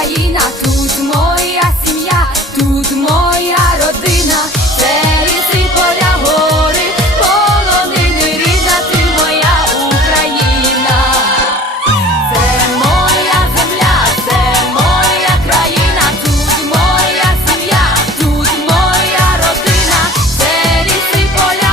моя країна, тут моя сім'я, тут моя